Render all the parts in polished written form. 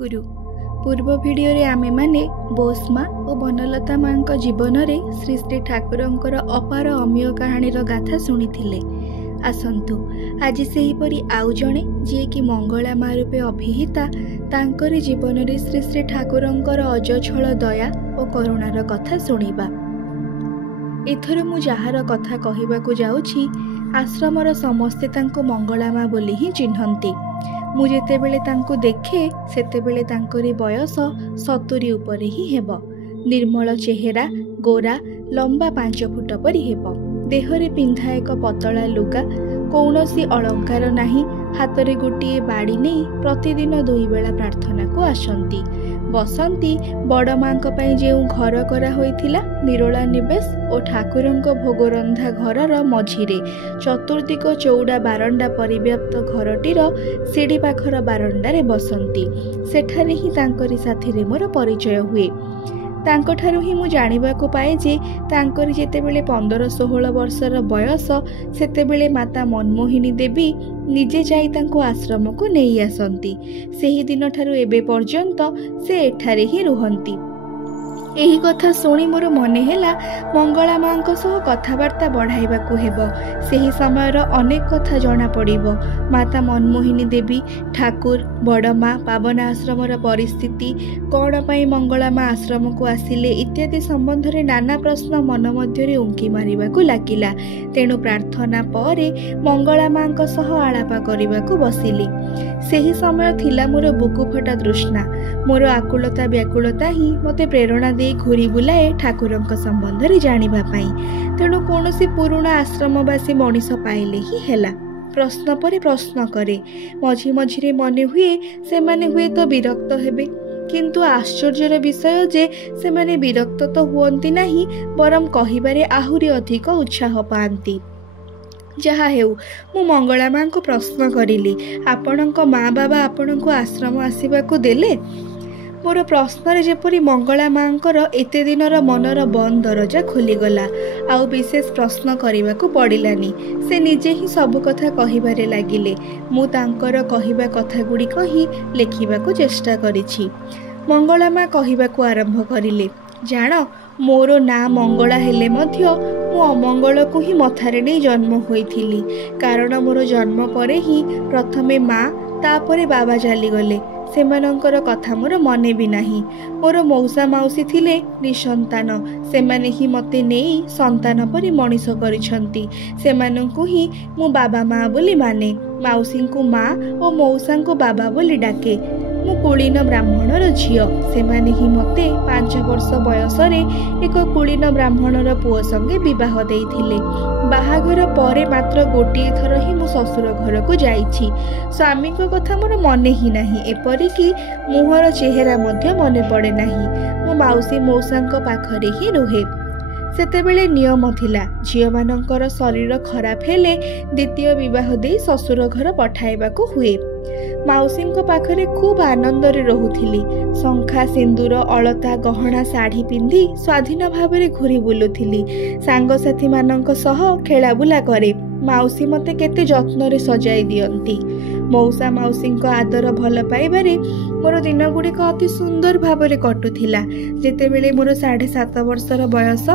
गुरु पूर्व भिडियो रे आमे माने बोसमा और बनलता माँ जीवन में श्री श्री ठाकुरंकर अपार अमीय कहानी गाथा शुणी आसतु आज से हीपरी आउ जड़े जी कि मंगला माँ रूपे अभिहिता तांकरी जीवन में श्री श्री ठाकुरंकर अजछल दया और करुणार कथा शुणा। एथर मु जार कथा कहवाकू जाऊँगी आश्रमर समस्ते तांको मंगला माँ बोली ही चिन्हती। मु जेतेबेले तांको देखे सेतेबेले तांकरी बयस 70 उपरे ही हेब। निर्मल चेहरा गोरा लंबा 5 फुट परी हेब। देहरे पिंधा एक पतला लुगा कौनसी अलंकार नाही। हातरे गोटे बाड़ी नहीं प्रतिदिन 2 बेला प्रार्थना को आसंती बसंती। बड़ माँ जो घर करा होइथिला निरोला निवेश और ठाकुरंक भोग रंधा घरर मझिरे चतुर्दिक चौड़ा बारंडा परिव्याप्त घरटीर सीढ़ी पाखर बारंडारे बसंती। सेठारे ही तांकरी साथीरे मोर परिचय हुए। तांकोठारु ही मु जानिबाकु पाए जे तांकरी जेतेबेले 15-16 वर्षर बयस सेतेबेले माता मनमोहिनी देवी निजे जाई तांको आश्रम को नहीं आसंती। सेही दिन ठारु एबे पर्यंत से एठारे ही रुहंती। एही कथा शुणी मोर मने हेला मंगला माँ कथबार्ता बढ़ाइबाकू हेबो। सेही समयर अनेक कथा जना पड़िबो। माता मनमोहिनी देवी ठाकुर बड़ माँ पावन आश्रमर परिस्थिति कौन पाई मंगला माँ आश्रम को आसिले इत्यादि संबंध में नाना प्रश्न मन मध्य उंकी मारिबाकू लागिला। तेणु प्रार्थना परे मंगला माँ आलापा करबाकू बसिली। सेही समय थिला मोर बुकु फटा तृष्णा। मोर आकुलता व्याकुलता ही मते प्रेरणा दे घूरी बुलाए ठाकुरंक संबंध रे जानिबा पाई। तेणु कौनसी पुराणा आश्रमवासी मनीष पाइले ही हेला। प्रश्न परे प्रश्न करे। मझी मझिरे मने हुए से माने हुए तो विरक्त हेबे, किंतु आश्चर्यर विषय जे से माने विरक्त तो हुअंती नाही बरम कहिबारे आहुरी अधिक उत्साह पाती। जहा हेउ मु मंगला माँ को प्रश्न करिली, आपणक माँ बाबा आपणक आश्रम आसिबाकू देले? मोर प्रश्न जेपरी मंगला माँकर एते दिनर मनर बंद दरजा खोलीगला। आउ विशेष प्रश्न करने पड़ानी। से निजे ही सब कथा कहिबारे लागिले। मु तांकर कहिबा कथा गुड़िक ही लेखिबाकू चेष्टा करिछि। मंगला माँ कहिबाकू आरंभ करिले, जान मोर ना मंगला हेले मध्य मु अमंगल को ही मथारे नहीं जन्म होइथिली। कारण मोर जन्म परे ही प्रथमे माँ तापरे बाबा चलीगले। सेमानंकर कथा मोर मने भी नाही। मोर मौसा माउसी थिले निसंतान। सेमाने ही मते नेई संतान परी मनीष करिसंती। सेमानंकु ही मु बाबा माँ बोली माने। माउसी को माँ और मौसा को बाबा बोली डाके। मु कुलीन ब्राह्मणर झियो। सेमाने ही मते 5 वर्ष बयसरे एक कुलीन ब्राह्मणर पुओ संगे विवाह देइथिले। बाहाघर परे मात्र गोटिए थर ही मु ससुर घर को जाइछि। स्वामी को कथा मोर मने ही नाही। एपरिकी मुहर चेहरा मध्य मने पड़े नाही। मो माउसी मौसांक पाखरे ही रुहे। सेतेबेले नियम थिला झियो मानकर शरीर खराब हेले द्वितीय विवाह दे ससुर घर पठाइबाकू हुए। माउसी पाखरे खूब आनंद रे रहुथिली। शंखा सिंदूर अलता गहना साड़ी पिंधि स्वाधीन भाव में घूरी बुलुथिली। सांगसाथी मानक सह खेलाबुला करे। माउसी मते केते जत्न रे सजाई दियंती। मौसा माउसी आदर भल पाइबारे मोर दिन गुड़िक अति सुंदर भाव में कटुथिला। जेतेबेले मोर 7.5 वर्षर बयस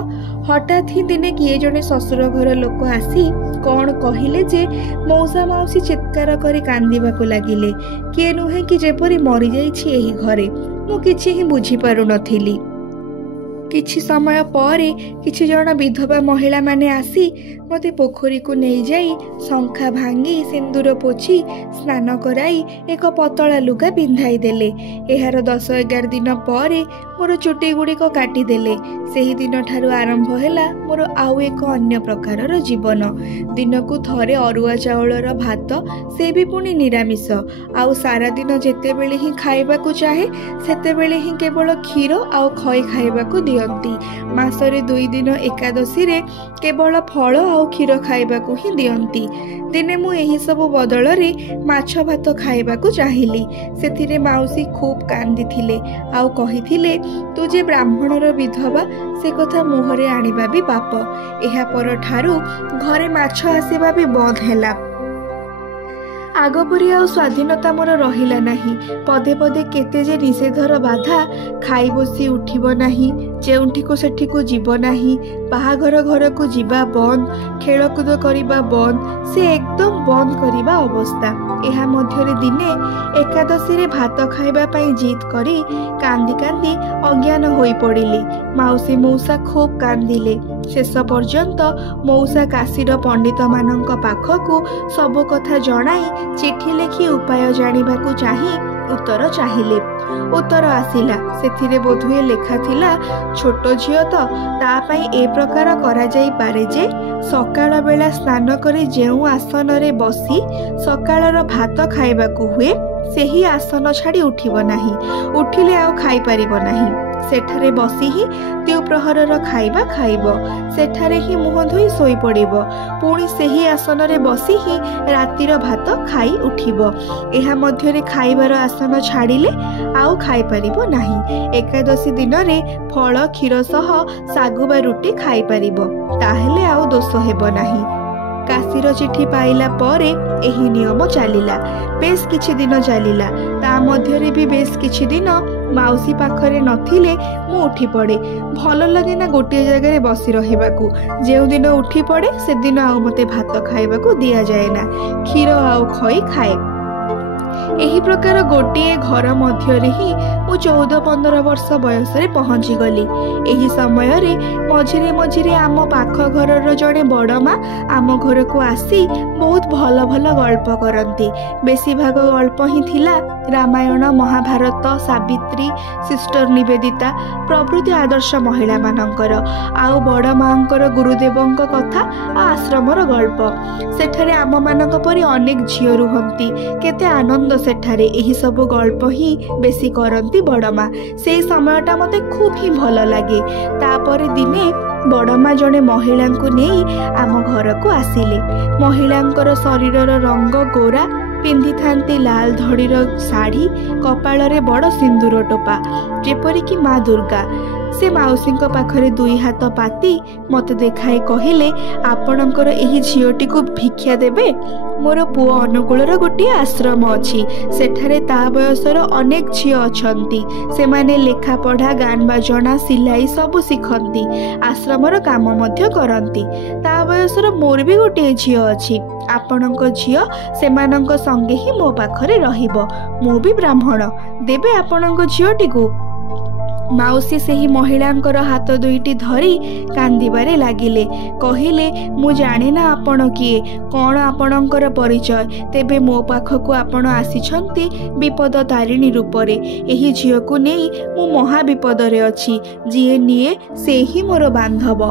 हठात ही दिने किए जने ससुर घर लोक आसी कौन कहिले जे मौसा माउसी चित्कार करी कांदिबाकू लागिले। किए नुहे कि जेपरी मरी जाइछि एही घरे। मु किछि ही बुझी पारु नथिली। किछि समय परे किछि जण विधवा महिला माने आसी मते पोखरी को नहीं जाई शंखा भांगी सिंदूर पोछि स्नान कराई एक पतला लुगा पिंधाई देले। एहार 10-11 दिन परे मोर चुटी गुड़िक काटी देले। सेही दिन ठारु आरंभ हैला मोर आउ एक अन्य प्रकारर जीवन। दिन को थरे अरुआ चाउलर भात, से भी पुणी निरामिष। आउ सारा दिन जेतेबेले ही खाइबाकू चाहे सेतेबेले ही केवल क्षीर आउ खई खाइबाकू दियंती। मासरे 2 दिन एकादशी रे केवल फल आउ क्षीर खाइबाकू ही दियंती। दिने मु एही सब बदल रे माछ भात खाइबाकू चाहिली। सेथिरे माउसी खूब कांदी थिले। आउ कहिथिले, तू जे ब्राह्मणर विधवा से कथा मुहरे आनिबा भी पाप। एहा पर ठारू घरे माछ आसीबा भी बंद हैला। आगपरी आ स्वाधीनता मोर रहिला नाही। पदे पदे केते जे निषेधर बाधा, खाई बसी उठिब नाही, जेउठिको सेठिको जीव नाही, बाहाघर घर को जीवा बंद, खेलकूद करिबा बंद, से एकदम बंद करिबा अवस्था। एहा मध्यरे दिने एकादशी रे भात खाइबा पई जिद करी कांदी कांदी अज्ञान होई पड़िली। माउसी मौसा खूब कांदिले। शेष पर्यंत मौसा काशीर पंडित मानक पाखकु सब कथा जणाई चिठी लेखि उपाय जानिबाकु चाहि उत्तर चाहिए। उत्तर आसिला, सेथिरे बोधुए लेखा थिला, छोट झियो तो ता पई ए प्रकार करा जाई पारे जे सकाळ बेला स्नान करी जेउ आसन रे बसी सकाळर भात खाइबाकु हुए सेही आसन छाड़ी उठिब नाही, उठिले आउ खाई परिबो नाही। सेठारे बसी ही दिउ प्रहरर खाइबा खाइब, सेठारे ही मुह धोई सोई पड़िब, पुणी सेही आसन रे बसी ही रातिर भात खाई उठिब। एहा मध्यरे खाइबार आसन छाड़िले आउ खाई परिबो नाही। एकादशी दिन रे फल क्षीर सह सागु बा रुटी खाई परिबो, ताहेले आउ दोष हेबो नाही। काशीर चिठी पाइला परे एही नियम चलिला। बेस किछि दिन चलिला। ता मध्यरे भी बेस किछि दिन माउसी पाखरे नथिले मु उठी पड़े। भल लगे ना गोटे जगह बसी रहिबाकू। जेउ दिन उठी पड़े से दिन आउ मते भात खाइबाकू दिया जाए ना, क्षीर आउ खई खाए। एही प्रकार गोटे घर मध्यरे ही मु 14-15 वर्ष बयस रे पहुंची गली। एही समय रे मझिरे मझिरे आम पाख घरर जड़े बड़ माँ आम घर को आसी बहुत भल भल गल्प करती। बेसी भाग गल्प ही थिला रामायण, महाभारत, सावित्री, सिस्टर निवेदिता प्रभृति आदर्श महिला मानकर, आउ बड़ माँकर गुरुदेवंक कथा आश्रमर गल्प। सेठारे आम मानक परि अनेक झियो रुहंती। केते आनंद सेठारे। एही सब गल्प ही बेसी करती बड़ माँ। से समयटा मते खूब ही भल लगे। तापरे दिने बड़ माँ जड़े महिला को नहीं आम घर को आसिले। महिलांकर शरीरर रंग गोरा, पिंधि थांती लाल धड़ीर शाढ़ी, कपाଳରେ बड़ सिंदूर टोपा जेपरिक माँ दुर्गा। से माउसी पाखरे 2 हाथ पाती मत देखाई कहिले, आपणकर एही झियोटी को भिक्षा देबे। मोर पुओ अनुकूलर गोटे आश्रम अछि, सेठारे ता बयसर अनेक झियो अछंती। से माने लेखा पढ़ा, गान बाजना, सिलाई सब शिखंती, आश्रमर काम मध्य करंती। ता बयसर मोर भी गोटे झियो अछि। आपणक झियो सेमानक संगे ही मो पाखरे रहिबो। मो भी ब्राह्मण, देबे आपणक झियोटी को। माउसी सेही महिलांकर हाथ दुईटी धरी कांदिबारे लागिले। कहिले, मु जाने ना आपण किए, कौन आपणकर परिचय, तेबे मो पाखकु आपण आसिछंती विपद तारिणी रूपरे। एही झियोकु नेई मु महा विपदरे अछि। जिए निए से ही मोर बांधव।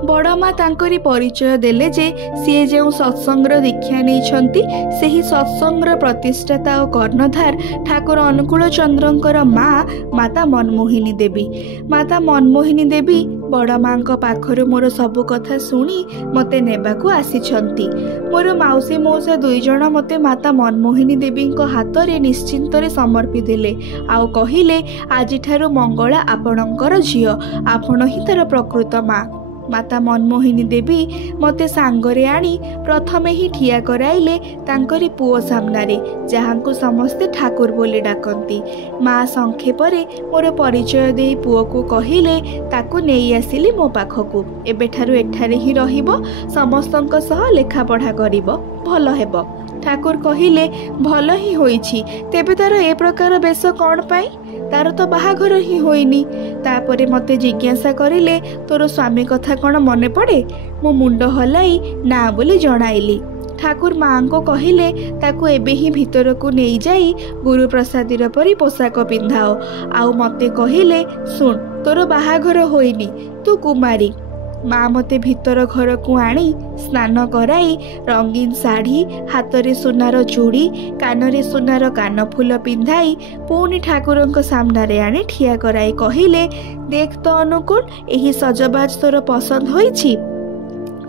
बड़ माँ तांकरी परिचय देले जे सीए जो सत्संगर दीक्षा नैछंती सेही सत्संगर प्रतिष्ठाता और कर्णधार ठाकुर अनुकूल चंद्रंकर माँ माता मनमोहिनी देवी। माता मनमोहिनी देवी बड़ माँ पाखर मोर सबु कथा शुणी मते नेबाकू आसिछंती। मोर माउसी मौसा 2 जण मते माता मनमोहिनी देवी हाथ रे निश्चिंत रे समर्पी देले। आउ कहिले, आजि ठारू मंगला आपणकर झियो, आपण ही तार प्रकृत माँ। माता मनमोहिनी देवी मते सांगरे आनी प्रथमे ही ठिया कराइले तांकरी पुओ सामनारे, जहांकु समस्ते ठाकुर बोली डाकंती। माँ संक्षेपरे मोर परिचय दे पुओ को कहिले ताकू नेई आसिली मो पाखकू। एबेठारु एठारे ही रहिबो, समस्तंक सह लेखा पढ़ा करिबो, भल हेबो। ठाकुर कहिले, भल ही होईछि, तेबे तार ए प्रकार बेश कौन पाई? तार तो बाहाघर ही होइनी। तापरे मते जिज्ञासा करिले, तोर स्वामी कथा कौन मने पड़े? मो मुंड हलाई ना बोली जणाइली। ठाकुर माँ को कहिले, ताकू एबे ही भितर को नहीं जाई गुरु प्रसादीर परी पोशाक पिंधाओ। आउ मते कहिले, सुन, तोर बाहाघर होइनी, तू कुमारी। माँ मते भितर घर को आनी स्नान कराई रंगीन शाढ़ी, हाथ सुनार चूड़ी, कान सुनार कानफुल पिंधाई पुणी ठाकुर सामने आनी ठिया कराई कहिले, देख तो अनुकूल, एही सजबाज तोर पसंद होईछि?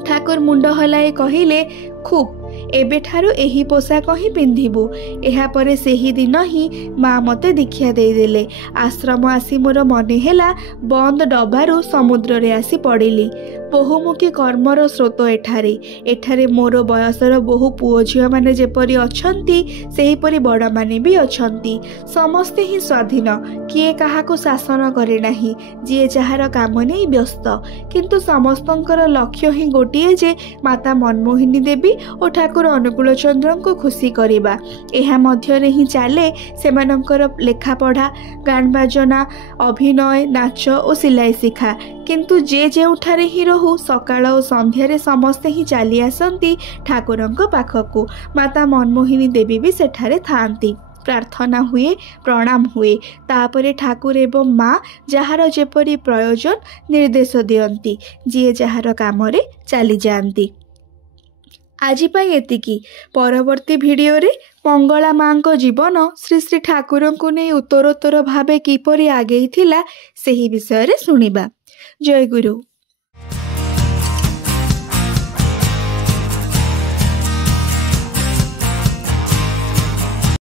ठाकुर मुंड हलाई कहिले, खूब, एबेठारु एही पोशाक ही पिंधिबु। एहापरे सेही दिन ही माँ मते दीक्षा देदेले। आश्रम आसी मोर मने हेला बंद डबारु समुद्र रे आसी पड़िली। बहुमुखी कर्मर स्रोत एठारे एठारे मोर बयसर बहु पुओ झियो माने जेपरि अछंती सेहीपरि बड़ माने भी अछंती। समस्ते ही स्वाधीन, किए काहाको शासन करे नाही, जिए जहार काम नहीं व्यस्त। किंतु समस्तंकर लक्ष्य ही गोटिए जे माता मनमोहिनी देवी और ठाकुर अनुकूल चंद्र को खुशी करिबा। एहा मध्यरे ही चाले सेमानंकर लेखा पढ़ा, गान बाजना, अभिनय, नाच और सिलाई शिखा। किंतु जे जेउठारे ही रहू सकाळ और संध्यारे समस्ते ही चली आसती ठाकुरंक पाखकू। माता मनमोहिनी देवी भी सेठारे थांती। प्रार्थना हुए, प्रणाम हुए, तापरे ठाकुर एवं माँ जहार जेपरी प्रयोजन निर्देश दियंती, जी जहार काम रे चली जाती। आज एतिकी। परवर्ती भिडियो रे मंगला माँ को जीवन श्री श्री ठाकुर को नहीं उत्तरोत्तर भावे किपरि आगे थिला सेही विषय रे सुनिबा। जय गुरु।